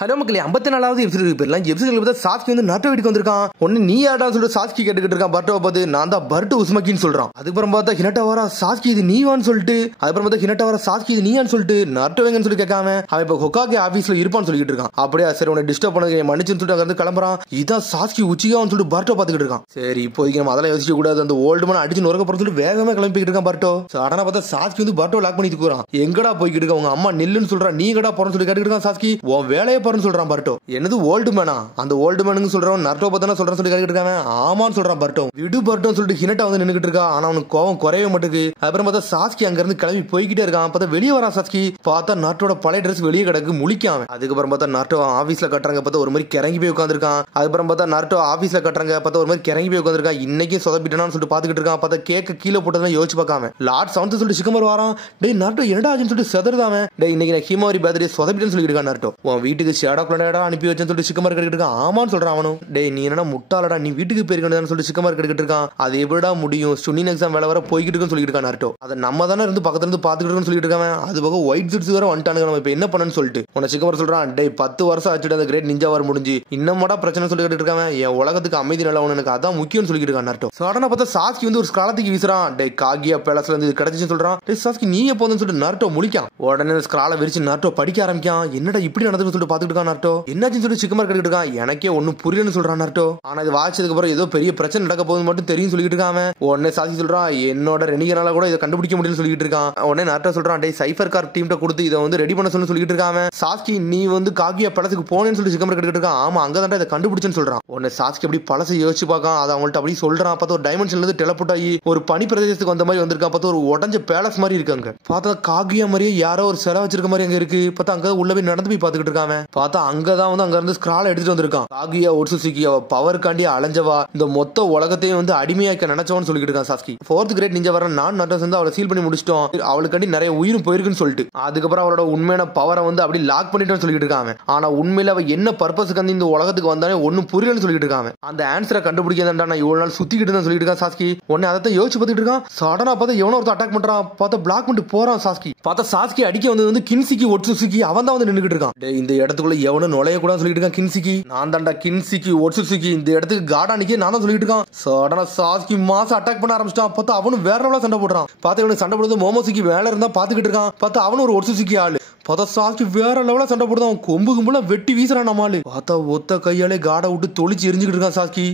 Hello மக்களே, 54வது episode போயிடலாம். எபிசோட்ல பார்த்தா சாஸ்கி வந்து நாட்டோ வீட்டுக்கு வந்திருக்கான். ஒன்னு நீ யாடான்னு சொல்லிட்டு சாஸ்கி கேட்டுக்கிட்டு இருக்கான். பர்ட்டோவை பார்த்து நான் தான் பர்ட் உஸ்மக்கின்னு சொல்றான். அதுக்கப்புறம் பார்த்தா ஹினட்டா வரா சாஸ்கி இது நீவான்னு சொல்லிட்டு, அதுக்கப்புறம் பார்த்தா ஹினட்டா வரா சாஸ்கி இது நீயான்னு சொல்லிட்டு நாட்டோ எங்கன்னு சொல்லி கேட்காம அவன் இப்ப ஹொக்காகே ஆபீஸ்ல இருப்பான்னு சொல்லிட்டு இருக்கான். அப்படியே சரி உன்னை டிஸ்டர்ப் பண்ண மன்னிச்சுன்னு சொல்லிட்டு அங்கிருந்து கிளம்புறான். இதான் சாஸ்கி உச்சிகான்னு சொல்லிட்டு பர்ட்டோ பார்த்துக்கிட்டு இருக்கான். சரி இப்போதைக்கு நம்ம அதெல்லாம் யோசிக்க கூடாது, அந்த ஓல்டு மேன் அடிச்சு நொறுக்க போறோம்னு சொல்லிட்டு வேகமா கிளம்பிக்கிட்டு இருக்கான் பர்ட்டோ. சடனா பார்த்தா சாஸ்கி வந்து பர்ட்டோ லாக் பண்ணி தூக்குறான். எங்கடா போய்கிட்டு இருக்க, உங்க அம்மா நில்லுன்னு சொல்றான். நீ எங்கடா போறன்னு சொல்லி கேட்டுக்கிட்டு இருக்கான் சாஸ்கி. உன் வேலையை பாருன்னு சொல்றான் பர்ட்டோ. என்னது ஓல்டு மேனா? அந்த ஓல்டு மேனுக்கு சொல்றவன் நர்ட்டோ பத்தனா சொல்றான்னு சொல்லி கேட்டுக்கிட்டு இருக்காங்க. ஆமான்னு சொல்றான் பர்ட்டோ. விடு பர்ட்டோன்னு சொல்லிட்டு ஹினட்டா வந்து நின்னுக்கிட்டு இருக்கா. ஆனா அவனுக்கு கோவம் குறையவே மாட்டுக்கு. அப்புறம் பார்த்தா சாஸ்கி அங்க இருந்து கிளம்பி போய்கிட்டே இருக்கான். பார்த்தா வெளியே வரான் சாஸ்கி. பார்த்தா நர்ட்டோட பழைய ட்ரெஸ் வெளியே கிடக்கு முழிக்காம. அதுக்கப்புறம் பார்த்தா நர்ட்டோ ஆபீஸ்ல கட்டுறாங்க. பார்த்தா ஒரு மாதிரி கிறங்கி போய் உட்காந்துருக்கான். அதுக்கப்புறம் பார்த்தா நர்ட்டோ ஆபீஸ்ல கட்டுறாங்க. பார்த்தா ஒரு மாதிரி கிறங்கி போய் உட்காந்துருக்கான். இன்னைக்கு சொதப்பிட்டான்னு சொல்லிட்டு பாத்துக்கிட்டு இருக்கான். பார்த்தா கேக்க கீழே போட்டதான் யோசிச்சு பார்க்காம லார்ட் சவுண்ட் சொல்லிட்டு சிக்கமர் வரான். டேய் நர்ட்டோ என்னடா ஆச்சுன்னு சொல்லிட்டு செதறதாம. டேய் இன்னைக்கு நான் ஹிமாரி பர்த்டே சொதப்பிட்டேன்னு சொல்லிட்டு இருக்கான் நர்ட்டோ. உன் வீட்டுக்கு ஷேடா குளடா அனுப்பி வச்சேன்னு சொல்லிட்டு சிக்கமர் கேட்டுக்கிட்டு இருக்கான். ஆமான்னு சொல்றான் அவனும். டேய் நீ என்னடா முட்டாளடா, நீ வீட்டுக்கு போயிருக்கணும்னு சொல்லிட்டு சிக்கமர் கேட்டுக்கிட்டு இருக்கான். அது எப்படிடா முடியும், ஸ்டுனின் எக்ஸாம் வேலை வர போய்கிட்டு இருக்குன்னு சொல்லிட்டு இருக்கான் நர்ட்டோ. அதை நம்ம தானே இருந்து பக்கத்துல இருந்து பாத்துக்கிட்டு இருக்குன்னு சொல்லிட்டு இருக்காங்க. அது போக ஒயிட் ஜிட்ஸ் வேற வந்துட்டானுங்க, நம்ம இப்ப என்ன பண்ணன்னு சொல்லிட்டு உன சிக்கமர் சொல்றான். டேய் 10 வருஷம் ஆச்சுட்டு அந்த கிரேட் நிஞ்சா வார் முடிஞ்சு இன்னும்டா பிரச்சனை சொல்லிட்டு இருக்காங்க. என் உலகத்துக்கு அமைதி நல்லா எனக்கு அதான் முக்கியம்னு சொல்லிட்டு இருக்கான் நர்ட்டோ. சடனா பார்த்தா சாஸ்கி வந்து ஒரு ஸ்கிராலத்துக்கு வீசுறான். டேய் காகியா பேலஸ்ல இருந்து கிடைச்சுன்னு சொல்றான். டேய் சாஸ்கி நீ எப்போ வந்து சொல்லிட்டு நர்ட்டோ முழிக்கான். உடனே ஸ்கிரால விரிச்சு நர்ட்டோ படிக்க ஆரம்பிக்கான். என்னடா இப்படி நடந்துன்னு சொல்லிட்டு பாத்துக்கிட்டு இருக்கான் நர்ட்டோ. என்னாச்சுன்னு சொல்லி சிக்கமர் கேட்டுக்கிட்டு இருக்கான். எனக்கே ஒன்னும் புரியலன்னு சொல்றான் நர்ட்டோ. ஆனா இது வாட்சதுக்கு அப்புறம் ஏதோ பெரிய பிரச்சனை நடக்க போகுது மட்டும் தெரியும் சொல்லிட்டு இருக்கான். உடனே சாஸ்கி சொல்றான் என்னோட ரெனிகனால கூட இதை கண்டுபிடிக்க முடியும்னு சொல்லிட்டு இருக்கான். உடனே நர்ட்டோ சொல்றான் டேய் சைபர் கார்ப் டீம்ட்ட கொடுத்து இதை வந்து ரெடி பண்ண சொல்லி சொல்லிட்டு இருக்கான். சாஸ்கி நீ வந்து காகியா பழசுக்கு போனேன்னு சொல்லி சிக்கமர் கேட்டுக்கிட்டு இருக்கான். ஆமா அங்கதான் இதை கண்டுபிடிச்சேன்னு சொல்றான். உடனே சாஸ்கி அப்படி பழசை யோசிச்சு பார்க்கான். அதை அவங்கள்ட்ட அப்படி சொல்றான். பார்த்தா ஒரு டைமென்ஷன்ல இருந்து டெலபோர்ட் ஆகி ஒரு பனி பிரதேசத்துக்கு வந்த மாதிரி வந்திருக்கா. பார்த்தா ஒரு உடஞ்ச பேலஸ் மாதிரி இருக்காங்க. பார்த்தா காகியா மாதிரியே யாரோ ஒரு சிலை வச்சிருக்க மாதிரி அங்க இருக்கு. பார்த்தா அங்க உள்ள போய் நடந்து போய் பாத்துக்கிட்டு இருக்காங்க. பார்த்தா அங்கதான் வந்து அங்க இருந்து ஸ்கிரால எடுத்துட்டு வந்திருக்கான். காகியா ஒட்சுசுகி அவ பவர்காண்டி அலைஞ்சவா, இந்த மொத்த உலகத்தையும் வந்து அடிமையாக்க நினைச்சவன்னு சொல்லிட்டு இருக்கான் சாஸ்கி. 4th கிரேட் நிஞ்சா வர நான் நட்டஸ் வந்து அவளை சீல் பண்ணி முடிச்சிட்டோம், அவளுக்காண்டி நிறைய உயிரும் போயிருக்குன்னு சொல்லிட்டு அதுக்கப்புறம் அவளோட உண்மையான பவரை வந்து அப்படி லாக் பண்ணிட்டோம்னு சொல்லிட்டு இருக்காங்க. ஆனா உண்மையில அவ என்ன பர்பஸ்க்கு வந்து இந்த உலகத்துக்கு வந்தாலே ஒன்னும் புரியலன்னு சொல்லிட்டு இருக்காங்க. அந்த ஆன்சரை கண்டுபிடிக்கதான்டா நான் இவ்வளவு நாள் சுத்திக்கிட்டு தான் சொல்லிட்டு இருக்கான் சாஸ்கி. உடனே அதை யோசிச்சு பார்த்துட்டு இருக்கான். சடனா பார்த்தா எவனோ ஒருத்தர் அட்டாக் பண்றான். பார்த்தா பிளாக் பண்ணிட்டு போறான் சாஸ்கி. பார்த்தா சாஸ்கி அடிக்க வந்து கின்சிக்கு ஒட்சுசுகி அவன் தான் வந்து நின்னுகிட்டு இருக்கான். இந்த இடத்துக்குள்ள எவனும் நுழைய கூட சொல்லிட்டு இருக்கான். கின்சிக்கு நான் தான்டா கின்சிக்கு ஒட்சுசுகி, இந்த இடத்துக்கு காடா நிக்க நான் தான் சொல்லிட்டு இருக்கான். சடனா சாஸ்கி மாசம் அட்டாக் பண்ண ஆரம்பிச்சிட்டான். பார்த்தா அவனும் வேற லெவல்ல சண்டை போடுறான். பார்த்தா இவனுக்கு சண்டை போடுறது மோமோசுக்கு வேலை இருந்தா பாத்துக்கிட்டு இருக்கான். பார்த்தா அவனும் ஒரு ஒட்சுசுகி ஆளு. பார்த்தா சாஸ்கி வேற லெவலா சண்டை போடுதான். கொம்பு கும்பல வெட்டி வீசுறான் நம்மாலு. பார்த்தா ஒத்த கையாலே காடை விட்டு தொளிச்சு எரிஞ்சுக்கிட்டு இருக்கான் சாஸ்கி.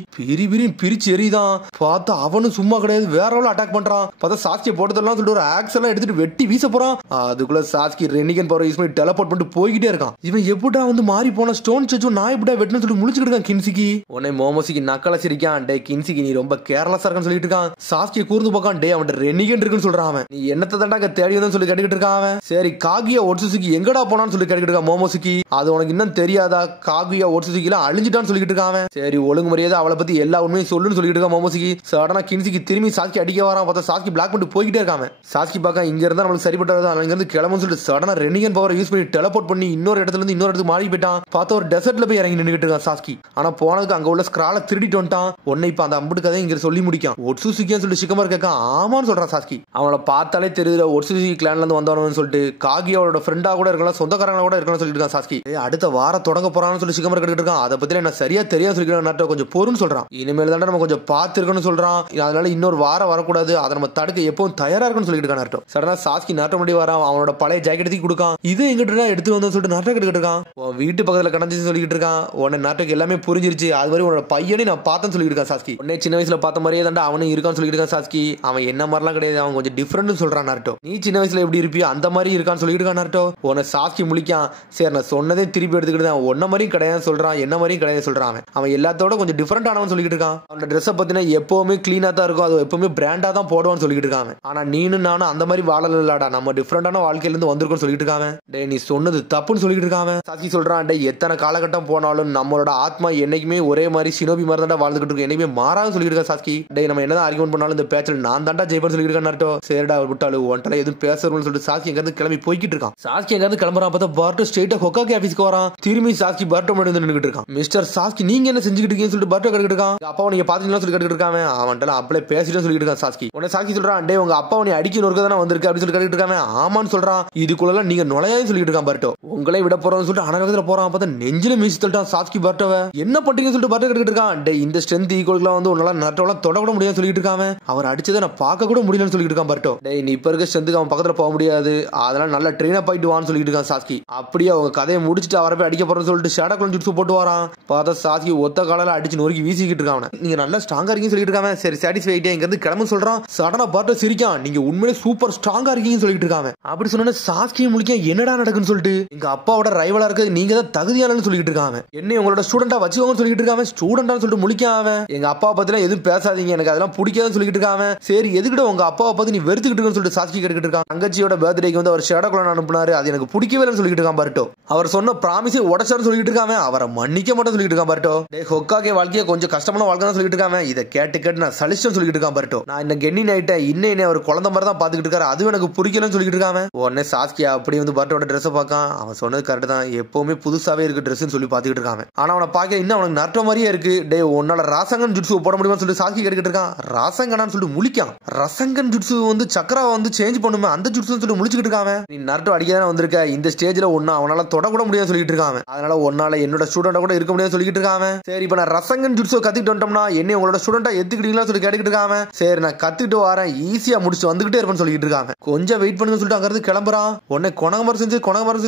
பிரிச்சு எரிதான். பார்த்தா அவனும் சும்மா கிடையாது, வேற லெவலா அட்டாக் பண்றான். பார்த்தா சாஸ்கியை போட்டதெல்லாம் சொல்லிட்டு ஒரு ஆக்ஸ் எல்லாம் எடுத்துட்டு வெட்டி வீச போறான். அதுக்குள்ள சாஸ்கி ரெனிகன் பவர் யூஸ் பண்ணி டெலபோர்ட் பண்ணிட்டு போய்கிட்டே இருக்கான். இவன் எப்படா வந்து மாறி போன ஸ்டோன் சச்சு நான் எப்படா வெட்டணும் சொல்லிட்டு முழிச்சுக்கிட்டு இருக்கான் கின்சிக்கு. உடனே மோமோசிக்கு நக்கல சிரிக்கான். டே கின்சிக்கு நீ ரொம்ப கேர்லஸா இருக்கான்னு சொல்லிட்டு இருக்கான். சாஸ்கி கூர்ந்து பார்க்கான். டே அவன் ரெனிகன் இருக்குன்னு சொல்றான். அவன் நீ என்னத்தை தாண்டா தேடி வந்து சொல்லி கேட்டுக்கிட்டு இருக்கான். சரி காகியா ஒட்சுசுகி எங்கடா போனான்னு சொல்லி கேட்டுக்கிட்டு இருக்கான் மோமோசுக்கு. அது உனக்கு இன்னும் தெரியாதா, காகியா ஒட்சுசுகி எல்லாம் அழிஞ்சிட்டான்னு சொல்லிட்டு இருக்கான். சரி ஒழுங்கு மரியாதை அவளை பத்தி எல்லா உண்மையும் சொல்லுன்னு சொல்லிட்டு இருக்கான் மோமோசுக்கு. சடனா கின்சிக்கு திரும்பி சாஸ்கி அடிக்க வரான். பார்த்தா சாஸ்கி பிளாக் பண்ணிட்டு போய்கிட்டே இருக்கான். சாஸ்கி பார்க்க இங்க இருந்தா நம்மளுக்கு சரிப்பட்டது, அங்க இருந்து கிளம்புன்னு சொல்லிட்டு சடனா ரெனிகன் பவர் யூஸ் பண்ணி டெலபோர்ட் பண்ணி இன்னொரு இடத்துல இருந்து இன்னொரு இடத்துக்கு மாறி போயிட்டான். பார்த்தா ஒரு டெசர்ட்ல போய் இறங்கி நின்னுகிட்டு இருக்கான் சாஸ்கி. ஆனா போனதுக்கு அங்க உள்ள ஸ்கிரால திருடிட்டு வந்துட்டான். உன்னை இப்ப அந்த அம்புட்டு கதை இங்க சொல்லி முடிக்கான். ஒட்சுசுகின்னு சொல்லிட்டு சிக்கமர் கேட்கான். ஆமான்னு சொல்றான் சாஸ்கி. அவளை பார்த்தாலே தெரியுது ஒட்சுசுகி கிளான்ல இருந்து வந்தவனு சொல்லிட்டு. காகியாவோட ஃப்ரெண்டா கூட இருக்கலாம், சொந்தக்காரங்களா கூட இருக்கலாம் சொல்லிட்டு இருக்கான் சாஸ்கி. அடுத்த வாரம் தொடங்க போறான்னு சொல்லி சிக்கமர் கேட்டுட்டு இருக்கான். அதை பத்தி என்ன சரியா தெரியாது சொல்லிட்டு நட்டோ கொஞ்சம் பொறுன்னு சொல்றான். இனிமேல் தான் நம்ம கொஞ்சம் பார்த்திருக்கணும்னு சொல்றான். அதனால இன்னொரு வாரம் வரக்கூடாது, அதை நம்ம தடுக்க எப்பவும் தயாரா இருக்குன்னு சொல்லிட்டு இருக்கான் நட்டோ. சடனா சாஸ்கி நாட்டோ முன்னாடி வரான். அவனோட பழைய ஜாக்கெட் தூக்கி கொடுக்கான். இது எங்கிட்ட எடுத்து வந்து சொல்லிட்டு நாட்டோ கேட்டுக்கிட்டு இருக்கான். வீட்டு பக்கத்துல கடந்துச்சு சொல்லிட்டு இருக்கான். உடனே நாட்டுக்கு எல்லாமே புரிஞ்சிருச்சு. அது மாதிரி உன்னோட பையனை நான் பார்த்தேன்னு சொல்லிட்டு இருக்கான் சாஸ்கி. உடனே சின்ன வயசுல பார்த்த மாதிரியே தாண்டா அவனும் இருக்கான்னு சொல்லிட்டு இருக்கான் சாஸ்கி. அவன் என்ன மாதிரிலாம் கிடையாது, அவன் கொஞ்சம் டிஃபரெண்ட் சொல்றான் நாட்டோ. நீ சின்ன வயசுல எப்படி இருப்பியோ அந்த மாதிரி இருக்கான்னு சொல்லிட்டு இருக்கான் நாட்டோ. உன்னை சாஸ்கி முழிக்கான். சரி நான் சொன்னதே திருப்பி எடுத்துக்கிட்டு அவன் ஒன்ன மாதிரியும் கிடையாது சொல்றான், என்ன மாதிரியும் கிடையாது சொல்றான். அவன் எல்லாத்தோட கொஞ்சம் டிஃபரெண்ட் ஆனவன் சொல்லிட்டு இருக்கான். அவனோட ட்ரெஸ் பத்தினா எப்பவுமே கிளீனா தான் இருக்கும், அது எப்பவுமே பிராண்டா தான் போடுவான்னு சொல்லிட்டு இருக்காங்க. ஆனா நீனும் நானும் அந்த மாதிரி வாழலாடா, நம்ம டிஃபரெண்டான வாழ்க்கையில இருந்து வந்திருக்கோம் சொல்லிட்டு இருக்காங்க. டே நீ சொன்னது தப்புன்னு சொல்லிட்டு இருக்காங்க. சாஸ்கி சொல்றான். டே எத்தனை காலகட்டம் போனாலும் நம்மளோட ஆத்மா என்னைக்குமே ஒரே மாதிரி சினோபி மாதிரி தான் வாழ்ந்துகிட்டு இருக்கு, என்னைக்குமே மாறான்னு சொல்லிட்டு இருக்கா சாஸ்கி. டே நம்ம என்னதான் ஆர்கியூமெண்ட் பண்ணாலும் இந்த பேச்சில் நான் தாண்டா ஜெயிப்பேன்னு சொல்லிட்டு இருக்கேன். சரிடா விட்டாலும் ஒன்றால எதுவும் பேசணும்னு சொல்லிட்டு சாஸ்கி எங்க இருந்து கிளம்பி போய்கிட்டு இருக்கான். சாஸ்கி எங்க கிளம்புறான். பார்த்தா பர்ட்டோ ஸ்ட்ரெயிட்டா ஹொக்காகே ஆபீஸ்க்கு வரான். திரும்பி சாஸ்கி பர்ட்டோ முன்னாடி வந்து நின்னுட்டு இருக்கான். மிஸ்டர் சாஸ்கி நீங்க என்ன செஞ்சுக்கிட்டு இருக்கீங்கன்னு சொல்லிட்டு பர்ட்டோ கேட்டுட்டு இருக்கான். அப்பா நீங்க பாத்தீங்களா சொல்லி கேட்டுட்டு இருக்கான். அவன்கிட்ட அப்படியே பேசிட்டு சொல்லிட்டு இருக்கான் சாஸ்கி. உடனே சாஸ்கி சொல்றான், டேய் உங்க அப்பா நீ அடிக்கணும் ஒருக்க தானே வந்திருக்கு அப்படின்னு சொல்லி கேட்டுட்டு இருக்கான். ஆமான்னு சொல்றான். இதுக்குள்ள நீங்க நுழையாதுன்னு சொல்லிட்டு இருக்கான் பர்ட்டோ. உங்களே விட போறோம்னு சொல்லிட்டு அனவேகத்துல போறான். பார்த்தா நெஞ்சில மீசி தள்ளிட்டான் சாஸ்கி பர்ட்டோவை. என்ன பண்றீங்கன்னு சொல்லிட்டு பர்ட்டோ கேட்டுட்டு இருக்கான். டேய் இந்த ஸ்ட்ரென்த் ஈக்குவலுக்குலாம் வந்து உன்னால நட்டோலாம் தொட கூட முடியாதுன்னு சொல்லிட்டு இருக்கான். அவர் அடிச்சதை நான் பார்க்க கூட முடியலன்னு சொல்லிட்டு இருக்கான் பர்ட்டோ. டேய் நீ இப்ப இருக்க ஸ்ட்ரென்த்துக்கு அவன் பக்கத்துல போக முடியாது, அதெல்லாம் நல்ல ட்ரெயின் அப் ஆயிட்டு வான்னு சொல்லிட்டு இருக்கான் சாஸ்கி. அப்படியே அவங்க கதையை முடிச்சுட்டு அவரை போய் அடிக்க போறேன்னு சொல்லிட்டு ஷேடோ குளம் ஜுட்ஸு போட்டு வரான். பார்த்தா சாஸ்கி ஒத்த காலால அடிச்சு நொறுக்கி வீசிக்கிட்டு இருக்கான். நீங்க நல்லா ஸ்ட்ராங்கா இருக்கீங்கன்னு சொல்லிட்டு இருக்கான். சரி சாட்டிஸ்ஃபை ஆயிட்டே இங்க இருந்து கிளம்பு சொல்றான். சடனா பர்ட்டோ சிரிக்கான். நீங்க உண்மையிலே சூப்பர் ஸ்ட்ராங்கா இருக்கீங்கன்னு சொல்லிட்டு இருக்காங்க. அப்படி சொன்ன சாஸ்கியை முழிக்க என்னடா நடக்குன்னு சொல்லிட்டு எங்க அப்பாவோட ரைவலா இருக்கு நீங்க தான் தகுதியானன்னு சொல்லிட்டு இருக்காங்க. என்ன உங்களோட ஸ்டூடெண்டா வச்சுக்கோங்கன்னு சொல்லிட்டு இருக்காங்க. ஸ்டூடெண்டான்னு சொல்லிட்டு முழிக்காம எங்க அப்பா பத்திலாம் எதுவும் பேசாதீங்க, எனக்கு அதெல்லாம் பிடிக்காதுன்னு சொல்லிட்டு இருக்காங்க. சரி எதுக்கிட்ட உங்க அப்பாவை பத்தி நீ வெறுத்துக்கிட்டு இருக்குன்னு சொல்லிட்டு சாஸ்கி கேட்டுக்கிட்டு இருக்கான். தங்கச்சியோட பர்த்டேக்கு வந்து அவர் ஷேடோ குளம் அனுப்புனாரு, அது எனக்கு பிடிக்கவே இல்லைன்னு சொல்லிட்டு இருக்கான் பர்ட்டோ. அவர் சொன்ன ப்ராமிஸை உடைச்சாருன்னு சொல்லிட்டு இருக்காங்க. அவரை மன்னிக்க மாட்டேன்னு சொல்லிட்டு இருக்கான் பர்ட்டோ. டேய் ஹொக்காகே வாழ்க்கையை கொஞ்சம் கஷ்டமான வாழ்க்கை சொல்லிட்டு இருக்காங்க. இதை கேட்டு கேட்டு நான் சலிச்சேன்னு சொல்லிட்டு இருக்கான் பர்ட்டோ. நான் இந்த கென்னி நைட்டை இன்னும் அவர் குழந்தை மாதிரி தான் பாத்துக்கிட்டு இருக்காரு, அது எனக்கு பிடிக்கலன்னு சொல்லிட்டு இருக்காங்க. உடனே சாஸ்கியா அப்படி வந்து பர்ட்டோட ட்ரெஸ் பார்க்கான். அவன் சொன்னது கரெக்ட் தான், எப்பவுமே புதுசாவே இருக்கு ட்ரெஸ்ன்னு சொல்லி பாத்துக்கிட்டு இருக்காங்க. ஆனா அவனை பார்க்க இன்னும் அவனுக்கு நட்ட மாதிரியே இருக்கு. டே உன்னால ராசங்கன் ஜுட்ஸு போட முடியுமா சொல்லிட்டு சாஸ்கி கேட்டுக்கிட்டு இருக்கான். ராசங்கனான்னு சொல்லிட்டு முழிக்கான். ரசங்கன் ஜுட்ஸு வந்து சக்கரா வந்து சேஞ்ச் பண்ணுமே அந்த ஜுட்ஸு சொல்லிட்டு முழிச்சுக்கிட்டு இருக்காங்க. நீ நர்ட்டோ அடிக்கதானே வந்திருக்க, இந்த ஸ்டேஜ்ல ஒன்னா அவனால தொட கூட முடியாது சொல்லிட்டு இருக்காங்க. அதனால ஒன்னால என்னோட ஸ்டூடெண்டா கூட இருக்க முடியாது சொல்லிட்டு இருக்காங்க. சரி இப்ப நான் ரசங்கன் ஜுட்ஸு கத்துக்கிட்டு வந்துட்டோம்னா என்ன உங்களோட ஸ்டூடெண்டா எடுத்துக்கிட்டீங்களா சொல்லி கேட்டுக்கிட்டு இருக்காங்க. சரி நான் கத்துக்கிட்டு வரேன், ஈஸியா முடிச்சு வந்துகிட்டே இருப்பேன்னு சொல்லிட்டு இருக்காங்க. கொஞ்சம் வெயிட் பண்ணுங்க சொல்லிட்டு அங்க இருந்து கிளம்புறான். உடனே கொணகமர் செஞ்சு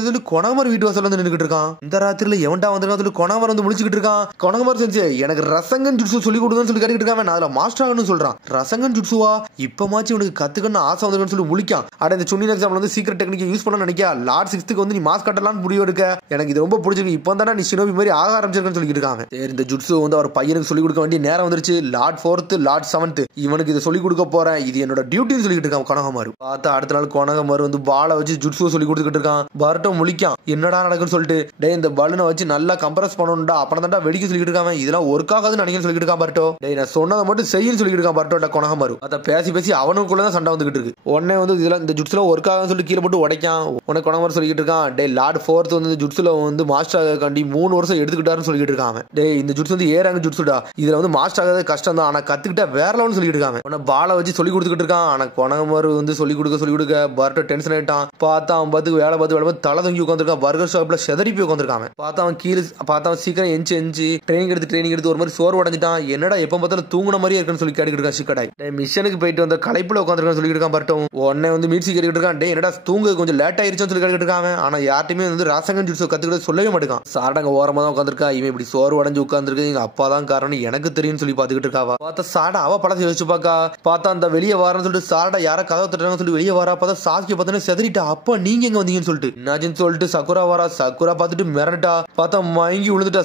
சொல்லி கொணகமர் வீட்டு வாசல் வந்து நின்னுக்கிட்டு இருக்கான். இந்த ராத்திரில எவன்டா வந்திருக்கான் சொல்லி கொணகமர் வந்து முடிச்சுக்கிட்டு இருக்கான். கொணகமர் செஞ்சு எனக்கு ரசங்கன் ஜுட்ஸு சொல்லி கொடுங்கன்னு சொல்லி கேட்டுக்கிட்டு இருக்காங்க. நான் அதுல மாஸ்டர் ஆகணும்னு சொல்றான். ரசங்கன் ஜுட்ஸுவா இப்பமாச்சு உனக்கு கத்துக்கணும்னு ஆசை வந்திருக்குன்னு சொல்லி முழிக்கான். அட இந்த சுனில் எக்ஸாம்ல வந்து சீக்ரெட் டெக்னிக் யூஸ் பண்ண நினைக்கா லார்ட் 6க்கு வந்து நீ மாஸ்க் கட்டலாம்னு முடிவு எடுக்க, எனக்கு இது ரொம்ப பிடிச்சிருக்கு, இப்போ தானே நீ ஷினோபி மாதிரி ஆக ஆரம்பிச்சிருக்கன்னு சொல்லிட்டு இருக்காங்க. சரி இந்த ஜுட்ஸு வந்து அவர் பையனுக்கு சொல்லிக் கொடுக்க வேண்டிய நேரம் வந்துருச்சு. லார்ட் 4th லார்ட் 7th இவனுக்கு இதை சொல்லிக் கொடுக்க போறேன், இது என்னோட டியூட்டின்னு சொல்லிட்டு இருக்கான் கொணகமாரு. பார்த்தா அடுத்த நாள் கொணகமாரு வந்து பாலை வச்சு ஜுட்ஸுவை சொல்லி கொடுத்துக்கிட்டு இருக்கான். பர்ட்டோ முழிக்கான். என்னடா நடக்குன்னு சொல்லிட்டு டே இந்த பலூனை வச்சு நல்லா கம்ப்ரஸ் பண்ணணும்டா அப்பனா தான் வெடிக்க சொல்லிட்டு இருக்காங்க. இதெல்லாம் ஒர்க் ஆகாதுன்னு நினைக்க சொல்லிட்டு இருக்கான் பர்ட்டோ. டே நான் சொன்னதை மட்டும் செய்யன்னு சொல்லிட்டு இருக்கான் பர்ட்டோட கொணகமாரு. அதை பேசி பேசி அவனுக்குள்ளதான் சண்டை வந்துகிட்டு இருக்கு. உடனே வந்து இதெல்லாம் இந்த ஜுட்ஸ்ல ஒர்க் ஆகுன்னு சொல்லிட்டு கீழே போட்டு உடைக்கான். உனக்கு கொணகமாரு சொல்லிட்டு இருக்கான். டே லார்ட் 4th வந்து ஜுட்ஸ்ல வந்து மாஸ்டர் ஆகாண்டி 3 வருஷம் எடுத்துக்கிட்டாருன்னு சொல்லிட்டு இருக்காங்க. டே இந்த ஜுட்ஸ் வந்து ஏறாங்க ஜுட்ஸுடா, இதுல வந்து மாஸ்டர் ஆகாத கஷ்டம் தான், ஆனா கத்துக்கிட்டா வேற லெவல்னு சொல்லிட்டு இருக்காங்க. உடனே பாலை வச்சு சொல்லி கொடுத்துக்கிட்டு இருக்கான். ஆனா கொணகமாரு வந்து சொல்லி கொடுக்க பர்ட்டோ டென்ஷன் ஆயிட்டான். பார்த்தா அவன் பார்த்து வேலை பார்த்து தலை தூங்கி உட்காந்துருக்கான். பர்கர் ஷாப்ல செதறி போய் உட்காந்துருக்காங்க. பார்த்தா அவன் கீழே பார்த்தா அவன் சீக்கிரம் எஞ்சி ட்ரைனிங் எடுத்து ஒரு மாதிரி சோறு உடஞ்சிட்டான். என்னடா எப்ப பார்த்தாலும் தூங்குன மாதிரியே இருக்குன்னு சொல்லி கேட்டுக்கிட்டு இருக்கான். சிக்கடாய் மிஷனுக்கு போயிட்டு வந்த களைப்புல உட்காந்துருக்கான்னு சொல்லிட்டு இருக்கான் பர்ட்டோ. உடனே வந்து மீட்சி கேட்டுக்கிட்டு இருக்கான். டே என்னடா தூங்க கொஞ்சம் லேட் ஆயிருச்சுன்னு சொல்லி கேட்டுக்கிட்டு இருக்காங்க. ஆனா யார்ட்டுமே வந்து ராசங்கன் ஜுட்ஸு கத்துக்கிட்டு சொல்லவே மாட்டேங்கான். சாடாங்க ஓரமா தான் உட்காந்துருக்கா. இவன் இப்படி சோறு உடஞ்சு உட்காந்துருக்கு, எங்க அப்பா தான் காரணம் எனக்கு தெரியும் சொல்லி பாத்துக்கிட்டு இருக்காவா. பார்த்தா சாடா அவ படத்தை யோசிச்சு பாக்கா. பார்த்தா அந்த வெளியே வாரன்னு சொல்லிட்டு சாடா யார கதவை தட்டுறாங்கன்னு சொல்லி வெளியே வரா. பார்த்தா சாஸ்கி பார்த்தா செதறிட்டா. அப்பா நீங்க எங்க வந்தீங்கன்னு சொல்லிட்டு என்னாச்சுன்னு சொல்லிட்டு சக்குரா வரா. சக்குரா பார்த்துட்டு மிரண்டா. பார்த்தா மயங்கி விழுந்துட்டா.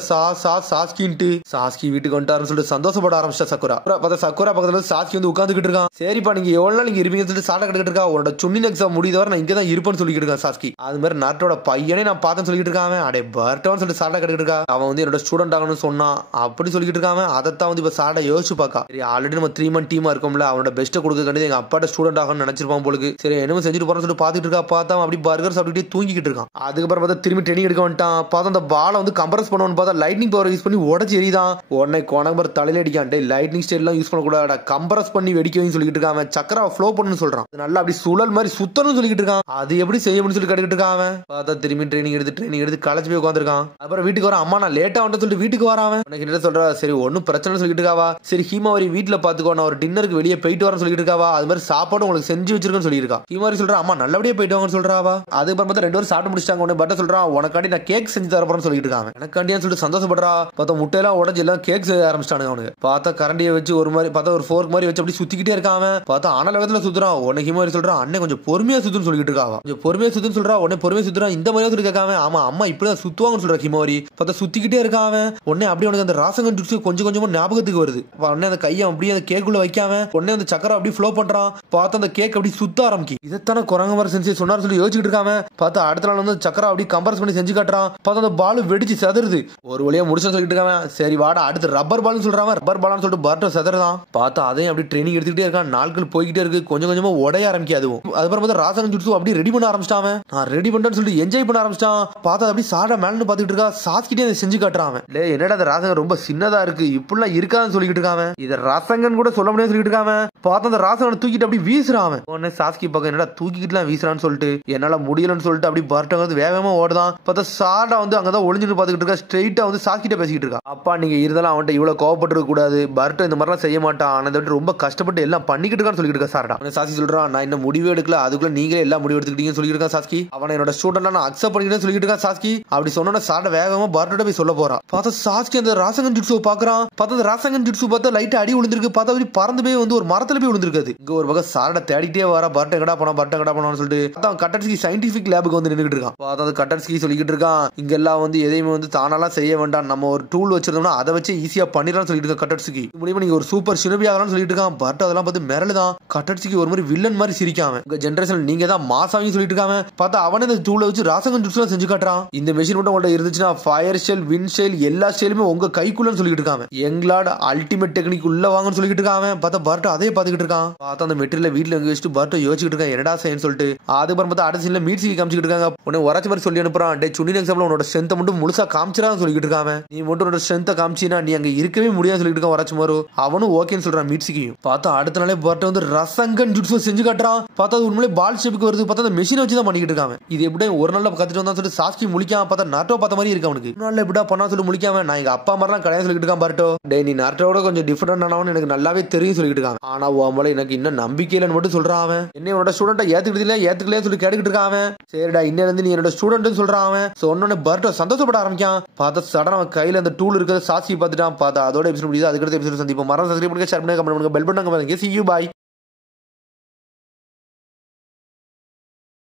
சாஸ்கின்ட்டு சாஸ்கி வீட்டுக்கு வந்துட்டாருன்னு சொல்லிட்டு சந்தோஷப்பட ஆரம்பிச்சா சக்குரா. பார்த்தா சக்குரா பக்கத்துல சாஸ்கி வந்து உட்காந்துக்கிட்டு இருக்கான். சரிப்பா நீங்க எவ்வளவு நாள் இங்க இருப்பீங்கன்னு சொல்லிட்டு சாட்டை கட்டுக்கிட்டு இருக்கா. உன்னோட சுன்னின் எக்ஸாம் முடிதவரை நான் இங்க தான் இருப்பேன்னு சொல்லிட்டு இருக்கான் சாஸ்கி. அது மாதிரி நாட்டோட பையனே நான் பார்த்தேன்னு சொல்லிட்டு இருக்காங்க. அடே பர்ட்டோன்னு சொல்லிட்டு சாட்டை கட்டுக்கிட்டு இருக்கா. அவன் வந்து என்னோட ஸ்டூடெண்ட் ஆகணும்னு சொன்னான் அப்படி சொல்லிட்டு இருக்காங்க. அதைத்தான் வந்து இப்ப சாட்டை யோசிச்சு பாக்கா. சரி ஆல்ரெடி நம்ம 3 month டீமா இருக்கோம்ல, அவனோட பெஸ்ட்டை கொடுக்க கண்டிப்பா எங்க அப்பாட்ட ஸ்டூடெண்ட் ஆகணும்னு நினைச்சிருப்பான் போலுக்கு. சரி என்னமோ செஞ்சுட்டு போறேன்னு சொல்லிட்டு பாத்துட்டு இருக்கா. பார்த்தா அப்படி பர்கர் சாப்பிட்டு தூங்கிக்கிட்டு இருக்கான். அதுக்கப்புறம் பார்த்தா திரும்பி ட்ரெயினிங் எடுக்க வந்துட்டான். பார்த்தா அந்த பாலை வந்து கம்ப்ரஸ் பண்ணுவோன்னு பார்த்தா லைட்னிங் பவர் யூஸ் பண்ணி உடச்சி எரிதான். உடனே கொணகமர் தலையில அடிக்கான். லைட்னிங் ஸ்டைல்லாம் யூஸ் பண்ணக்கூடாது, கம்ப்ரஸ் பண்ணி வெடிக்கணும்னு சொல்லிட்டு இருக்கான். சக்கரா ஃப்ளோ பண்ணு சொல்றான். நல்லா அப்படி சுழல் மாதிரி சுத்தணும்னு சொல்லிட்டு இருக்கான். அது எப்படி செய்யணும்னு சொல்லி கேட்டுக்கிட்டு இருக்கான். பார்த்தா திரும்பி ட்ரெயினிங் எடுத்து களைச்சு போய் உட்காந்துருக்கான். அப்புறம் வீட்டுக்கு வர அம்மா நான் லேட்டா வந்து சொல்லிட்டு வீட்டுக்கு வரான். உனக்கு சொல்றா சரி ஒன்னும் பிரச்சனை சொல்லிட்டு இருக்காவா. சரி ஹீமாவரி வீட்டுல பாத்துக்கோ, நான் ஒரு டின்னருக்கு வெளியே போயிட்டு வரேன்னு சொல்லிட்டு இருக்காவா. அது மாதிரி சாப்பாடு உங்களுக்கு செஞ்சு வச்சிருக்கேன்னு சொல்லியிருக்கா. ஹீமாவரி சொல்றா அம்மா நல்லபடியா போயிட்டு வாங்கன்னு சொல்றாவா. அதுக்கப்புறம் பார்த்தா 2 பேரும் சாப்பிட்டு முடிச்சிட்டாங்க. உடனே பட்ட சொல்றான் உனக்காண்டி நான் கேக் செஞ்சு தரப்போறேன்னு சொல்லிட்டு இருக்காங்க. எனக்காண்டியான்னு சொல்லிட்டு சந்தோஷப்படுறா. பார்த்தா முட்டையெல்லாம் உடஞ்சி எல்லாம் கேக் செய்ய ஆரம்பிச்சிட்டானுங்க அவனுக்கு. பார்த்தா கரண்டியை வச்சு ஒரு மாதிரி பார்த்தா ஒரு ஃபோர்க் மாதிரி வச்சு அப்படி சுத்திக்கிட்டே இருக்கான். பார்த்தா ஆன வேகத்துல சுத்துறான். உடனே ஹீமாவரி சொல்றான் அண்ணே கொஞ்சம் பொறுமையா சுத்துன்னு சொல்லிட்டு இருக்காவா. கொஞ்சம் பொறுமையா சுத்துன்னு சொல்றா. உடனே பொறுமையா சுத்துறான். இந்த மாதிரியா சொல்லி கேட்காம ஆமா அம்மா இப்படிதான் சுத்துவாங்கன்னு சொல்ற ஹீமாவரி. பார்த்தா சுத்திக்கிட்டே இருக்கான். உடனே அப்படியே உனக்கு அந்த ராசங்கன் ஜுட்ஸு கொஞ்சம் கொஞ்சமா ஞாபகத்துக்கு வருது. உடனே அந்த கையை அப்படியே அந்த கேக்குள்ள வைக்காம உடனே அந்த சக்கரை அப்படியே ஃப்ளோ பண்றான். பார்த்தா அந்த கேக் அப்படி சுத்த ஆரம்பிக்கும். இதைத்தானே கொரங்கமர செஞ்சு சொன்னார் சொல்லி யோசிச்சுட்டு இருக்காம. பார்த்தா அடுத்த நாள் வந்து சக்கரை அப்படி கம்பரஸ் பண்ணி செஞ்சு காட்டுறான். பார்த்தா அந்த பால் வெடிச்சு செதறுது. ஒரு வழியா முடிச்சு சொல்லிட்டு இருக்காங்க. சரி வாடா அடுத்து ரப்பர் பால்னு சொல்றான். ரப்பர் பால்னு சொல்லிட்டு பர்ட்டோ செதறதான். பார்த்தா அதையும் அப்படி ட்ரைனிங் எடுத்துக்கிட்டே இருக்கான். நாட்கள் போய்கிட்டே இருக்கு. கொஞ்சம் கொஞ்சமா உடைய ஆரம்பிக்கும். அதுவும் அதுக்கப்புறம் ராசங்கன் ஜுட்ஸு அப்படி ரெடி பண்ண ஆரம்பிச்சிட்டான். நான் ரெடி பண்றேன்னு சொல்லிட்டு என்ஜாய் பண்ண ஆரம்பிச்சான். பார்த்தா அப்படி சாடா மேலன்னு பாத்துக்கிட்டு இருக்கா. சாஸ்கிட்டே அதை செஞ்சு காட்டுறான். என்னடா அந்த ராசங்கன் ரொம்ப சின்னதா இருக்கு, இப்படிலாம் இருக்கான்னு சொல்லிட்டு இருக்காங்க. இத ராசங்கன் கூட சொல்ல முடியாது சொல்லிட்டு இருக்காங்க. பார்த்தா அந்த ராசங்கனை தூக்கிட்டு அப்படி வீசுறான். உடனே சாஸ்கி பக்கம் என்னடா தூக்கிட்டுலாம் வீசுறான்னு சொல்லிட்டு என்னால முடியலன்னு சொல்லிட்டு அப்படி பர்ட்ட வந்து வேகமா ஓடுதான். பார்த்தா சாடா வந்து அங்கதான் ஒளிஞ்சுட்டு பாத்துக்கிட்டு இருக்கா. ஸ்ட்ரெயிட்டா வந்து சாஸ்கிட்ட பேசிக்கிட்டு இருக்கா. அப்பா நீங்க இருந்தாலும் அவன்கிட்ட இவ்வளவு கோவப்பட்டு இருக்க கூடாது, பர்ட்ட இந்த மாதிரிலாம் செய்ய மாட்டான், அதை விட்டு ரொம்ப கஷ்டப்பட்டு எல்லாம் பண்ணிக்கிட்டு இருக்கான்னு சொல்லிட்டு இருக்கா. சாரடா சாஸ்கி சொல்றான், நான் இன்னும் முடிவு எடுக்கல, அதுக்குள்ள நீங்களே எல்லாம் முடிவு எடுத்துக்கிட்டீங்கன்னு சொல்லிட்டு இருக்கா. சாஸ்கி அவனை என்னோட ஸ்டூடெண்ட் நான் அக்செப்ட் பண்ணிக்கிட்டேன்னு சொல்லிட்டு இருக்கா. சாஸ்கி அப்படி சொன்னா சாட வேகமா பர்ட்ட போய் சொல்ல போறான். பார்த்தா சாஸ்கி அந்த ராசங்கன் ஜுட்ஸு பாக்குறான். பார்த்தா அந்த ராசங்கன் ஜுட்ஸு பார்த்தா லைட்டா அடி விழுந்திருக்கு. பார்த்தா அப்படி பறந்து போய் வந்து ஒரு மரத்துல போய் விழுந்திருக்காது. இங்க ஒரு பக்கம் சாரட தேடிட்டே வர பர்ட்ட எங்கடா போனா பர்ட்ட எங்கடா போனான்னு சொல்லிட்டு கட்டட்ஸ்கி சயின்டிபிக் லேபுக்கு வந்து நின்றுட்டு இருக்கான். பார்த்தா அந்த கட்டட்ஸ்கி சொல்லிக்கிட்டு இருக்கான், இங்க எல்லாம் வந்து எதையுமே வந்து தானாலாம் செய்ய வேண்டாம், நம்ம ஒரு டூல் வச்சிருந்தோம்னா அதை வச்சு ஈஸியா பண்ணிடலாம் சொல்லிட்டு இருக்க. கட்டட்ஸ்கி மூலியமா நீங்க ஒரு சூப்பர் சினபி ஆகலாம்னு சொல்லிட்டு இருக்கான். பட் அதெல்லாம் பார்த்து மிரளுதான். கட்டட்ஸ்கி ஒரு மாதிரி வில்லன் மாதிரி சிரிக்காம உங்க ஜெனரேஷன் நீங்க தான் மாசாவின்னு சொல்லிட்டு இருக்காங்க. பார்த்தா அவனே இந்த டூலை வச்சு ராசங்கன் ஜுட்ஸ்லாம் செஞ்சு காட்டுறான். இந்த மெஷின் மட்டும் உங்கள்ட்ட இருந்துச்சுன்னா ஃபயர் ஷெல், வின் ஷெல் எல்லா ஷெல்லுமே உங்க கைக்குள்ளன்னு சொல்லிட்டு இருக்காங்க. எங்களாட அல்டிமேட் டெக்னிக் உள்ள வாங்கன்னு சொல்லிட்டு இருக்காங்க. பார்த்தா பர்ட் அதே பாத்துக்கிட்டு இருக்கான். பார்த்தா அந்த மெட்டீரியல் வீட்டுல எங்க வச்சுட்டு பர்ட் யோசிச்சுட்டு இருக்கான் என்னடா செய்யன்னு சொல்லிட்டு. அதுக்கப்புறம் பார்த்தா அடுத்த சீன்ல மீட் சீல் காமிச்சிட்டு இருக்காங்க. உடனே உரைச்ச மாதிரி சொல்லி அனுப்புறான், டே சுனின் எக்ஸாம்பிள் உன்னோட ஸ்ட்ரென்த்தை மட்டும் முழுசா காமிச்சிடான்னு சொல்லிட்டு இருக்காங்க. நீ மட்டும் உன்னோட ஸ்ட்ரென்த்தை காமிச்சினா நீ அங்க இருக்கவே முடியாது சொல்லிட்டு இருக்கான் உரைச்ச மாதிரி. அவனும் ஓகேன்னு சொல்றான் மீட்ஸிக்கையும். பார்த்தா அடுத்த நாளே பர்ட் வந்து ரசங்கன் ஜுட்ஸு செஞ்சு காட்டுறான். பார்த்தா அது உண்மையிலே பால் ஷேப்புக்கு வருது. பார்த்தா அந்த மெஷினை வச்சு தான் பண்ணிக்கிட்டு இருக்காங்க. இது எப்படி ஒரு நாள்ல கத்துட்டு வந்தா சொல்லிட்டு சாஸ்கி முழிக்காம பார்த்தா நாட்டோ பார்த்த மாதிரி இருக்கு அவனுக்கு. ஒரு நாள்ல எப்படா பண்ணா சொல்லி முழிக்காம நான் எங்க அப்பா மாதிரிலாம் கிடையாது சொல்லிட்டு இருக்கான் பர்ட்டோ. டே நீ நாட்டோட கொஞ்சம் டிஃபரெண்ட் ஆனவன்னு எனக்கு நல்லாவே தெரியும் சொல்லிட்டு இருக்காங்க. ஆனா உன் எனக்கு இன்னும் நம்பிக்கை இல்லைன்னு மட்டும் சொல்றான் அவன். என்ன உன்னோட ஸ்டூடெண்ட்டை ஏத்துக்கலையே சொல்லி கேட்டுக்கிட்டு இருக்கான் அவன். சரிடா இன்னையில இருந்து நீ என்னோட ஸ்டூடெண்ட் சொல்றான் அவன். சொன்னோன்னு பர்ட்டோ சந்தோஷப்பட ஆரம்பிக்கான். பார்த்தா சடனா அவன் கையில அந்த டூல் இருக்கிறத சாஸ்கி பார்த்துட்டான். பார்த்தா அதோட எபிசோட் முடியுது. அதுக்கடுத்த எபிசோட் சந்திப்போம். மரம் சப்ஸ்கிரைப் பண்ணுங்க, ஷேர் பண்ணுங்க, கமெண்ட் பண்ணுங்க, பெல் பட்டன் பண்ணுங்க. See you, bye.